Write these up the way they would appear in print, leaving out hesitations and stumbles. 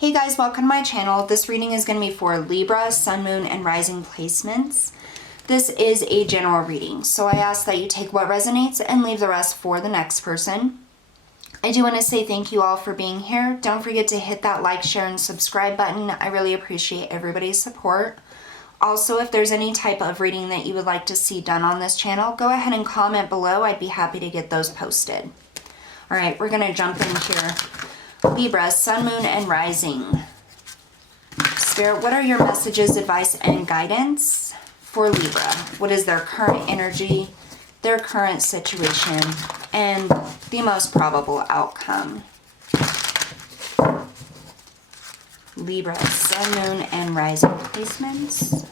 Hey guys, welcome to my channel. This reading is going to be for Libra, Sun, Moon, and Rising placements. This is a general reading, so I ask that you take what resonates and leave the rest for the next person. I do want to say thank you all for being here. Don't forget to hit that like, share, and subscribe button. I really appreciate everybody's support. Also, if there's any type of reading that you would like to see done on this channel, go ahead and comment below. I'd be happy to get those posted. All right, we're going to jump in here. Libra, Sun, Moon, and Rising. Spirit, what are your messages, advice, and guidance for Libra? What is their current energy, their current situation, and the most probable outcome? Libra, Sun, Moon, and Rising placements.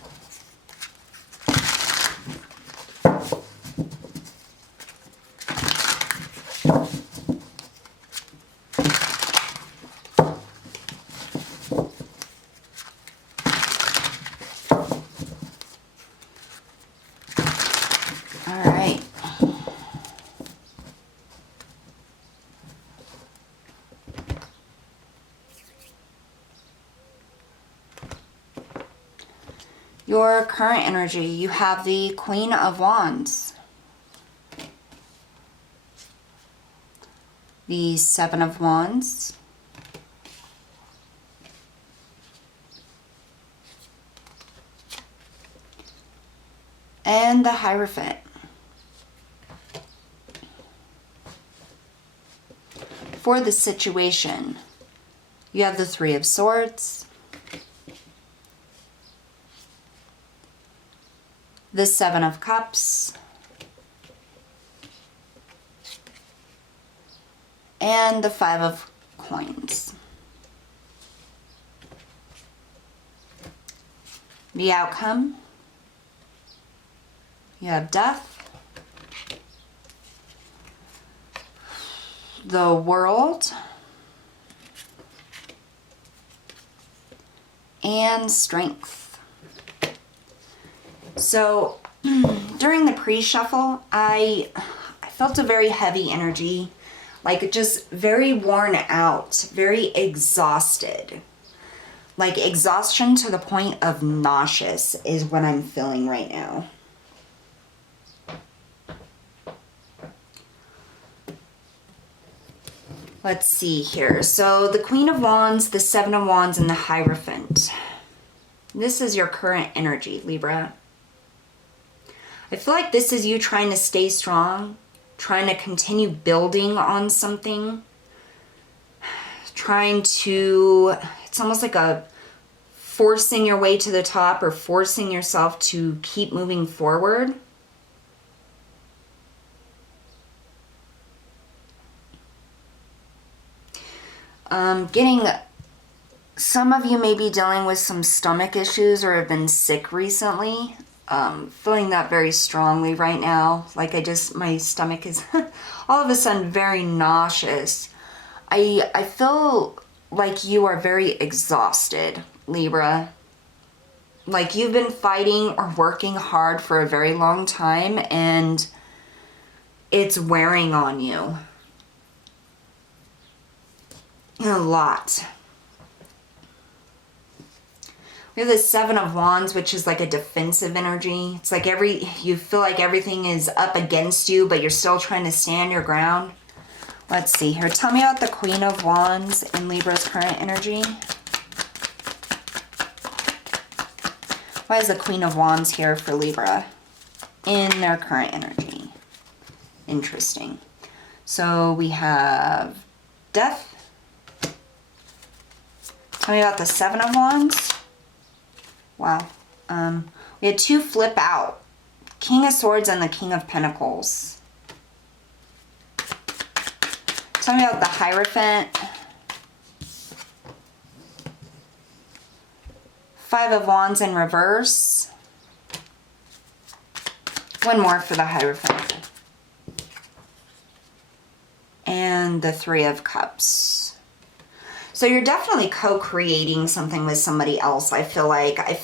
Your current energy, you have the Queen of Wands, the Seven of Wands, and the Hierophant. For the situation, you have the Three of Swords, the Seven of Cups, and the Five of Coins. The outcome, you have Death, the World, and Strength. So during the pre-shuffle, I felt a very heavy energy, like just very worn out, very exhausted. Like exhaustion to the point of nauseous is what I'm feeling right now. Let's see here. So the Queen of Wands, the Seven of Wands, and the Hierophant. This is your current energy, Libra. I feel like this is you trying to stay strong, trying to continue building on something, trying to, it's almost like a forcing your way to the top or forcing yourself to keep moving forward. Getting, some of you may be dealing with some stomach issues or have been sick recently. Feeling that very strongly right now. Like my stomach is all of a sudden very nauseous. I feel like you are very exhausted, Libra. Like you've been fighting or working hard for a very long time and it's wearing on you. A lot. We have the Seven of Wands, which is like a defensive energy. It's like you feel like everything is up against you, but you're still trying to stand your ground. Let's see here. Tell me about the Queen of Wands in Libra's current energy. Why is the Queen of Wands here for Libra in their current energy? Interesting. So we have Death. Tell me about the Seven of Wands. Wow. We had two flip out. King of Swords and the King of Pentacles. Tell me about the Hierophant. Five of Wands in reverse. One more for the Hierophant. And the Three of Cups. So you're definitely co-creating something with somebody else. I feel like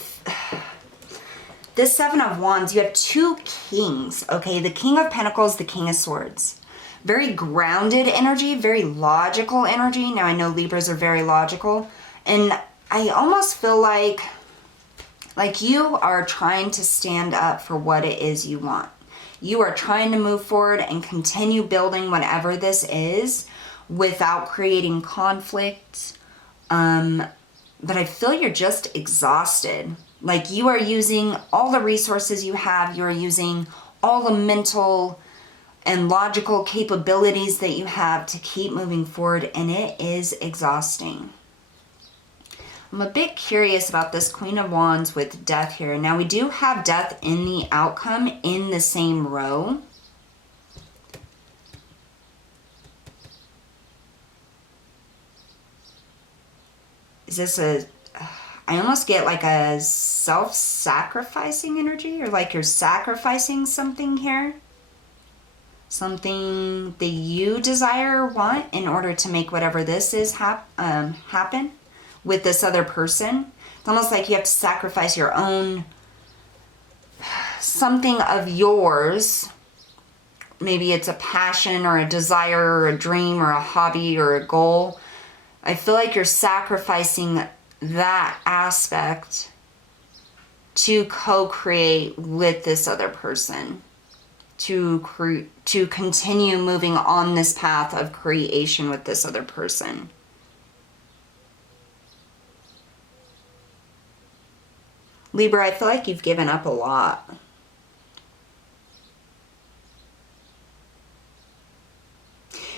this Seven of Wands, you have two kings, okay? The King of Pentacles, the King of Swords. Very grounded energy, very logical energy. Now I know Libras are very logical. And I almost feel like you are trying to stand up for what it is you want. You are trying to move forward and continue building whatever this is without creating conflict. But I feel you're just exhausted. Like you are using all the resources you have. You're using all the mental and logical capabilities that you have to keep moving forward, and it is exhausting. I'm a bit curious about this Queen of Wands with Death here. Now we do have Death in the outcome in the same row. Is this I almost get like a self-sacrificing energy, or like you're sacrificing something here. Something that you desire or want in order to make whatever this is happen with this other person. It's almost like you have to sacrifice your own, something of yours. Maybe it's a passion or a desire or a dream or a hobby or a goal. I feel like you're sacrificing that aspect to co-create with this other person, to continue moving on this path of creation with this other person. Libra, I feel like you've given up a lot.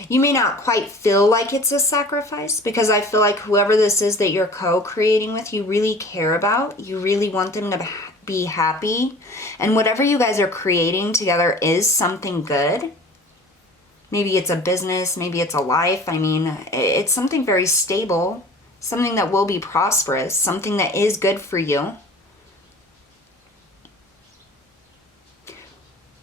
You may not quite feel like it's a sacrifice, because I feel like whoever this is that you're co-creating with, you really care about. You really want them to be happy. And whatever you guys are creating together is something good. Maybe it's a business, maybe it's a life. I mean, it's something very stable, something that will be prosperous, something that is good for you.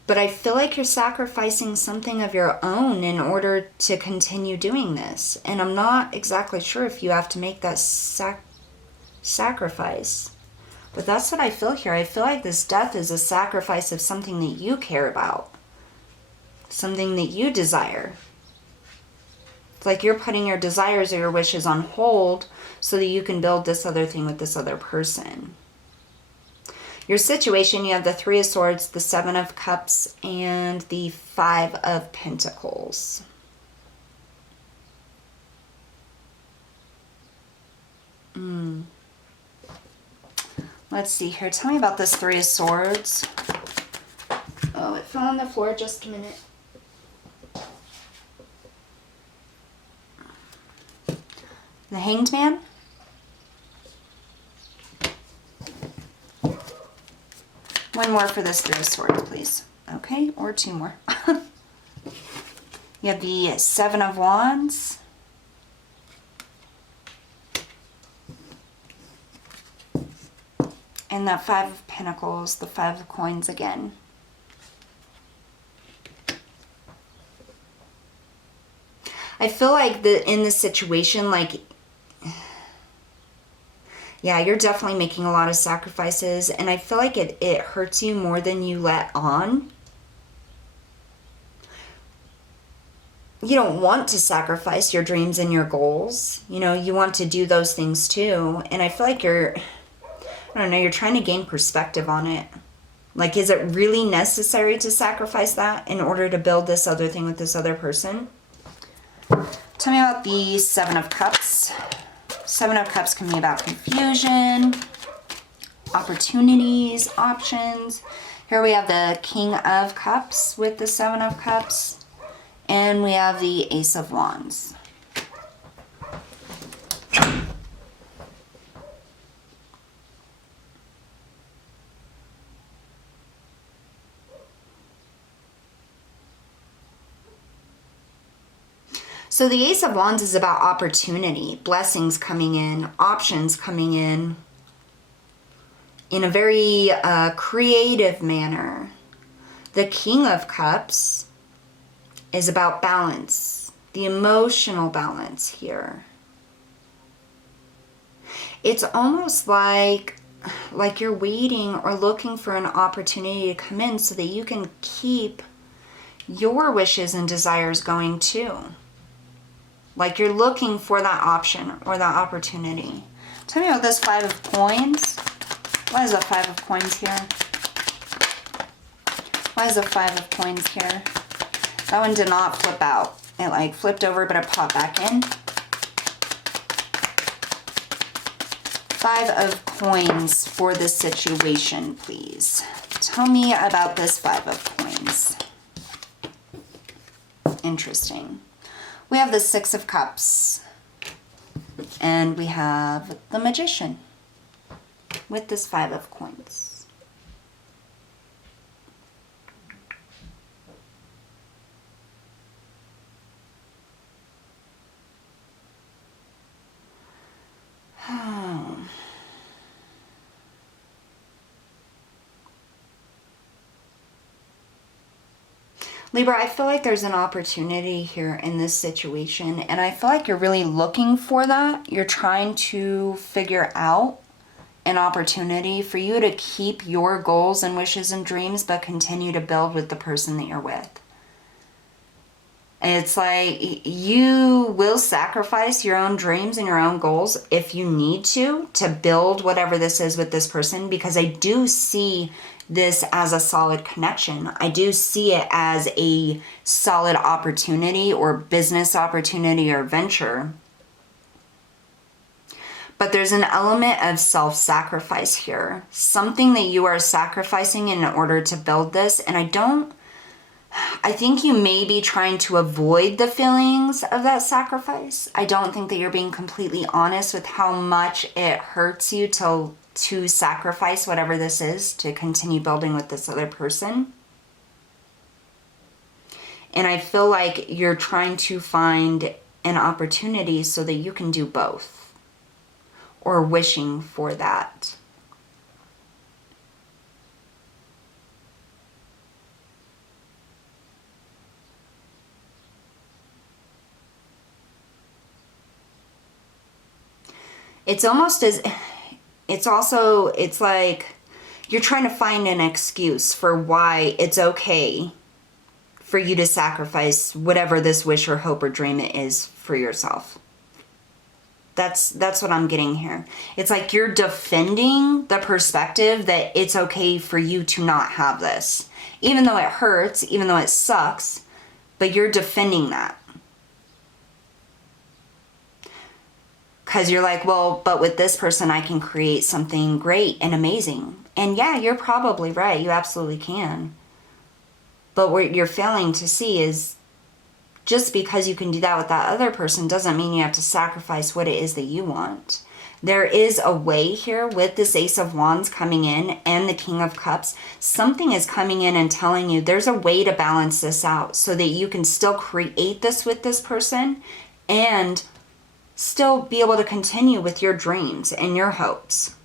But I feel like you're sacrificing something of your own in order to continue doing this. And I'm not exactly sure if you have to make that sacrifice. But that's what I feel here. I feel like this Death is a sacrifice of something that you care about. Something that you desire. It's like you're putting your desires or your wishes on hold so that you can build this other thing with this other person. Your situation, you have the Three of Swords, the Seven of Cups, and the Five of Pentacles. Let's see here. Tell me about this Three of Swords. Oh, it fell on the floor. Just a minute. The Hanged Man. One more for this Three of Swords, please. Okay, or two more. You have the Seven of Wands. And that Five of Pentacles, the Five of Coins again. I feel like in this situation, like, yeah, you're definitely making a lot of sacrifices, and I feel like it hurts you more than you let on. You don't want to sacrifice your dreams and your goals. You know, you want to do those things too. And I feel like you're trying to gain perspective on it. Like, is it really necessary to sacrifice that in order to build this other thing with this other person? Tell me about the Seven of Cups. Seven of Cups can be about confusion, opportunities, options. Here we have the King of Cups with the Seven of Cups. And we have the Ace of Wands. So the Ace of Wands is about opportunity, blessings coming in, options coming in a very creative manner. The King of Cups is about balance, the emotional balance here. It's almost like you're waiting or looking for an opportunity to come in so that you can keep your wishes and desires going too. Like you're looking for that option or that opportunity. Tell me about this Five of Coins. Why is the Five of Coins here? Why is the Five of Coins here? That one did not flip out. It like flipped over, but it popped back in. Five of Coins for this situation, please. Tell me about this Five of Coins. Interesting. We have the Six of Cups. And we have the Magician with this Five of Coins. Libra, I feel like there's an opportunity here in this situation, and I feel like you're really looking for that. You're trying to figure out an opportunity for you to keep your goals and wishes and dreams, but continue to build with the person that you're with. It's like you will sacrifice your own dreams and your own goals if you need to build whatever this is with this person, because I do see this as a solid connection. I do see it as a solid opportunity or business opportunity or venture. But there's an element of self-sacrifice here. Something that you are sacrificing in order to build this. And I think you may be trying to avoid the feelings of that sacrifice. I don't think that you're being completely honest with how much it hurts you to sacrifice whatever this is to continue building with this other person. And I feel like you're trying to find an opportunity so that you can do both, or wishing for that. It's almost as, it's like you're trying to find an excuse for why it's okay for you to sacrifice whatever this wish or hope or dream it is for yourself. That's what I'm getting here. It's like you're defending the perspective that it's okay for you to not have this. Even though it hurts, even though it sucks, but you're defending that. Because you're like, well, but with this person, I can create something great and amazing. And yeah, you're probably right. You absolutely can. But what you're failing to see is just because you can do that with that other person doesn't mean you have to sacrifice what it is that you want. There is a way here with this Ace of Wands coming in and the King of Cups. Something is coming in and telling you there's a way to balance this out so that you can still create this with this person and still be able to continue with your dreams and your hopes.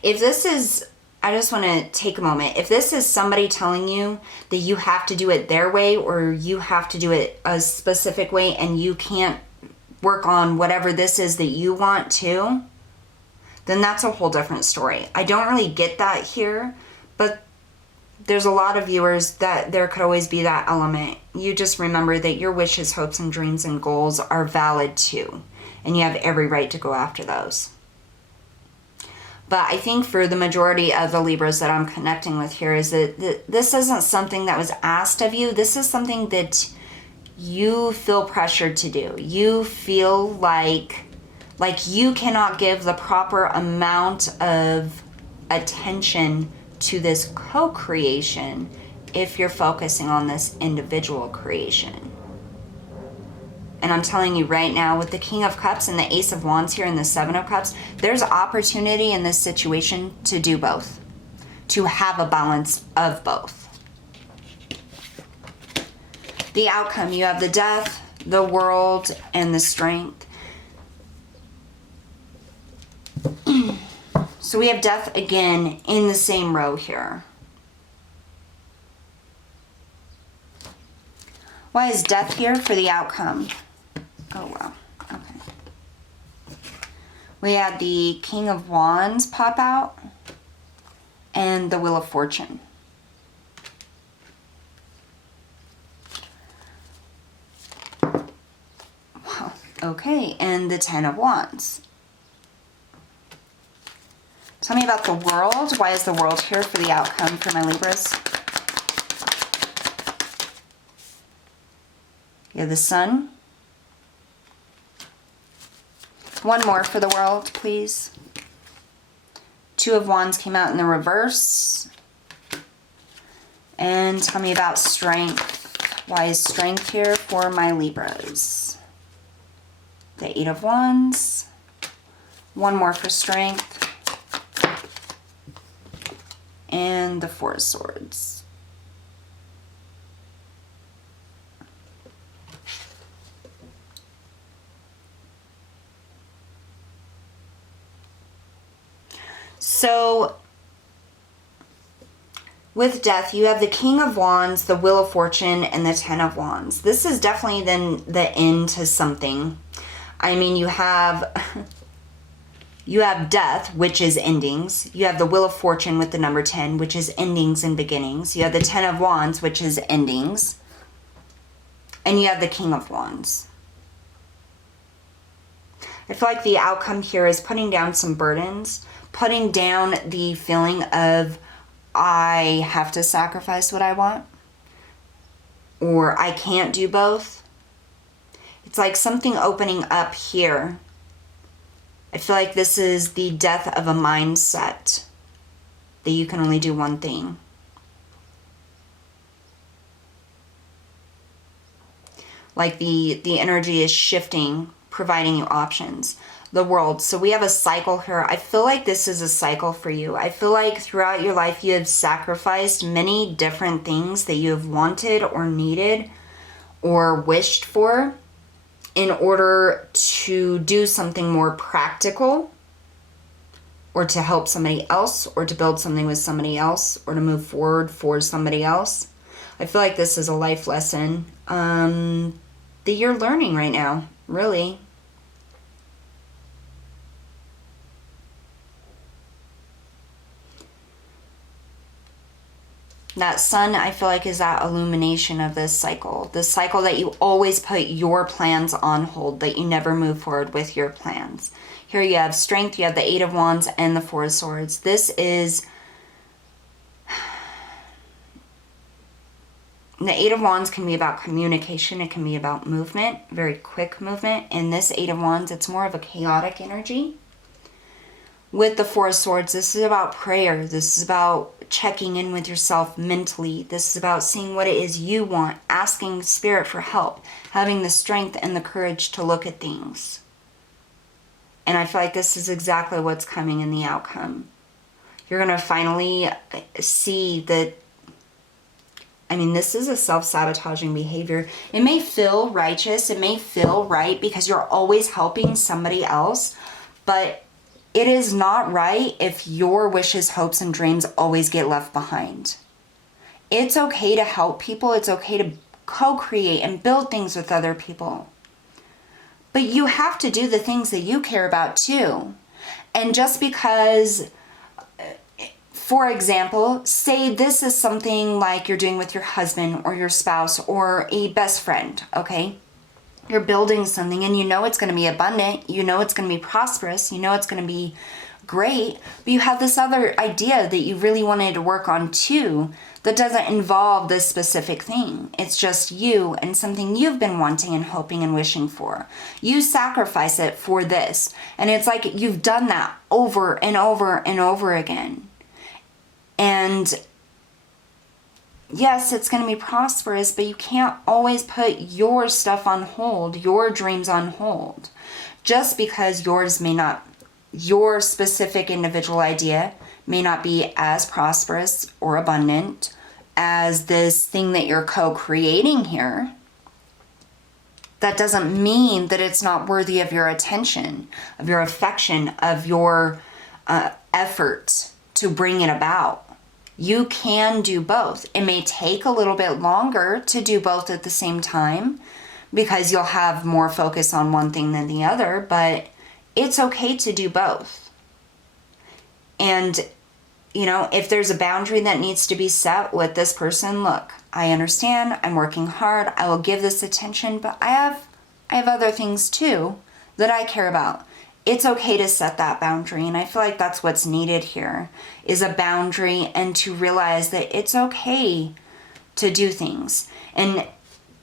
If this is, I just want to take a moment. If this is somebody telling you that you have to do it their way or you have to do it a specific way and you can't work on whatever this is that you want to, then that's a whole different story. I don't really get that here, but there's a lot of viewers that there could always be that element. You just remember that your wishes, hopes, and dreams and goals are valid too, and you have every right to go after those. But I think for the majority of the Libras that I'm connecting with here is that this isn't something that was asked of you. This is something that you feel pressured to do. You feel like you cannot give the proper amount of attention to this co-creation if you're focusing on this individual creation. And I'm telling you right now, with the King of Cups and the Ace of Wands here and the Seven of Cups, there's opportunity in this situation to do both, to have a balance of both. The outcome, you have the Death, the World, and the Strength. So we have Death again in the same row here. Why is Death here for the outcome? Oh, wow. Okay. We had the King of Wands pop out and the Wheel of Fortune. Okay, and the Ten of Wands. Tell me about the World. Why is the World here for the outcome for my Libras? You have the Sun. One more for the World, please. Two of Wands came out in the reverse. And tell me about Strength. Why is Strength here for my Libras? The Eight of Wands. One more for Strength. And the Four of Swords. So, with Death, you have the King of Wands, the Wheel of Fortune, and the Ten of Wands. This is definitely then the end to something. I mean, you have Death, which is endings. You have the Wheel of Fortune with the number 10, which is endings and beginnings. You have the Ten of Wands, which is endings. And you have the King of Wands. I feel like the outcome here is putting down some burdens, putting down the feeling of I have to sacrifice what I want, or I can't do both. It's like something opening up here. I feel like this is the death of a mindset that you can only do one thing. Like the energy is shifting, providing you options. The World. So we have a cycle here. I feel like this is a cycle for you. I feel like throughout your life you have sacrificed many different things that you have wanted or needed or wished for in order to do something more practical, or to help somebody else, or to build something with somebody else, or to move forward for somebody else. I feel like this is a life lesson that you're learning right now, really. That Sun, I feel like, is that illumination of this cycle. The cycle that you always put your plans on hold, that you never move forward with your plans. Here you have Strength, you have the Eight of Wands, and the Four of Swords. This is... The Eight of Wands can be about communication. It can be about movement, very quick movement. And this Eight of Wands, it's more of a chaotic energy. With the Four of Swords, this is about prayer. This is about checking in with yourself mentally. This is about seeing what it is you want, asking Spirit for help, having the strength and the courage to look at things. And I feel like this is exactly what's coming in the outcome. You're going to finally see that, I mean, this is a self-sabotaging behavior. It may feel righteous, it may feel right because you're always helping somebody else, but it is not right if your wishes, hopes, and dreams always get left behind. It's okay to help people. It's okay to co-create and build things with other people. But you have to do the things that you care about too. And just because, for example, say this is something like you're doing with your husband or your spouse or a best friend, okay? You're building something and you know it's going to be abundant, you know it's going to be prosperous, you know it's going to be great, but you have this other idea that you really wanted to work on too that doesn't involve this specific thing. It's just you and something you've been wanting and hoping and wishing for. You sacrifice it for this, and it's like you've done that over and over and over again. And yes, it's going to be prosperous, but you can't always put your stuff on hold, your dreams on hold. Just because yours may not, your specific individual idea may not be as prosperous or abundant as this thing that you're co-creating here, that doesn't mean that it's not worthy of your attention, of your affection, of your effort to bring it about. You can do both. It may take a little bit longer to do both at the same time because you'll have more focus on one thing than the other, but it's okay to do both. And, you know, if there's a boundary that needs to be set with this person, look, I understand, I'm working hard, I will give this attention, but I have I have other things too that I care about. It's okay to set that boundary, and I feel like that's what's needed here, is a boundary, and to realize that it's okay to do things, and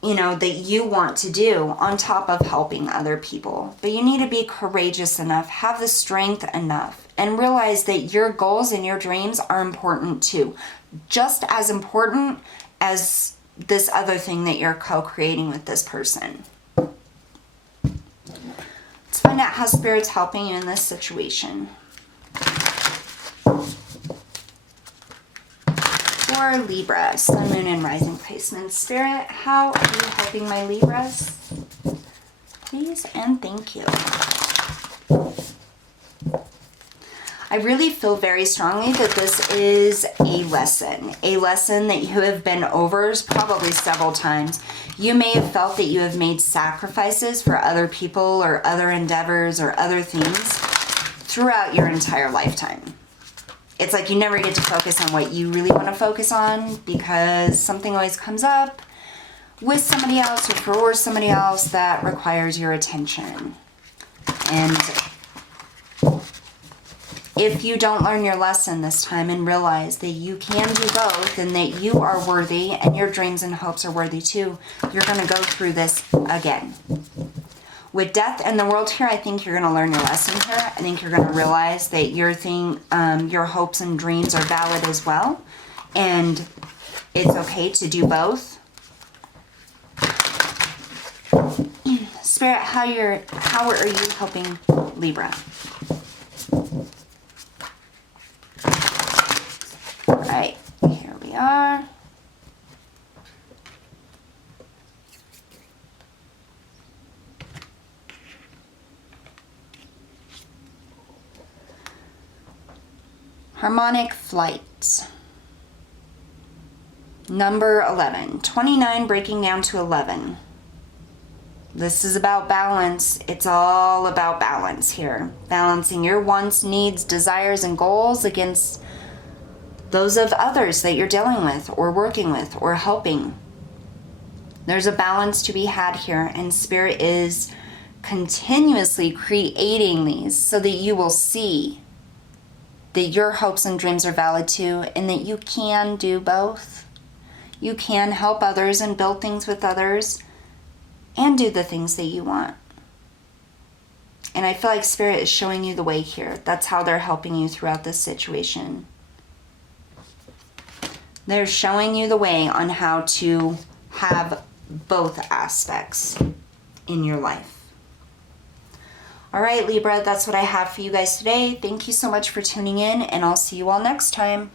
that you want to do on top of helping other people. But you need to be courageous enough, have the strength enough, and realize that your goals and your dreams are important too. Just as important as this other thing that you're co-creating with this person. Let's find out how Spirit's helping you in this situation. For Libra, Sun, Moon, and Rising placements. Spirit, how are you helping my Libras? Please and thank you. I really feel very strongly that this is a lesson that you have been over probably several times. You may have felt that you have made sacrifices for other people or other endeavors or other things throughout your entire lifetime. It's like you never get to focus on what you really want to focus on because something always comes up with somebody else or for somebody else that requires your attention. And if you don't learn your lesson this time and realize that you can do both and that you are worthy and your dreams and hopes are worthy too, you're going to go through this again. With Death and the World here, I think you're going to learn your lesson here. I think you're going to realize that your hopes and dreams are valid as well. And it's okay to do both. Spirit, how are you helping Libra? All right, here we are. Harmonic flight. Number 11. 29 breaking down to 11. This is about balance. It's all about balance here. Balancing your wants, needs, desires, and goals against those of others that you're dealing with or working with or helping. There's a balance to be had here, and Spirit is continuously creating these so that you will see that your hopes and dreams are valid too, and that you can do both. You can help others and build things with others and do the things that you want. And I feel like Spirit is showing you the way here. That's how they're helping you throughout this situation. They're showing you the way on how to have both aspects in your life. All right, Libra, that's what I have for you guys today. Thank you so much for tuning in, and I'll see you all next time.